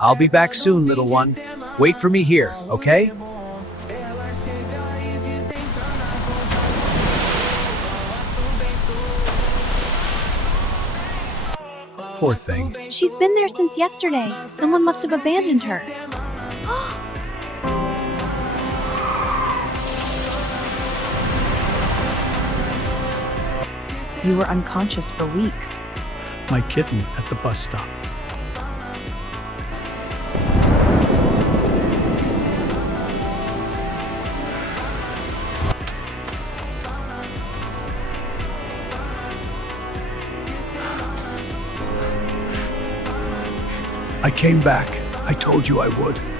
I'll be back soon, little one. Wait for me here, okay? Poor thing. She's been there since yesterday. Someone must have abandoned her. You were unconscious for weeks. My kitten at the bus stop. I came back. I told you I would.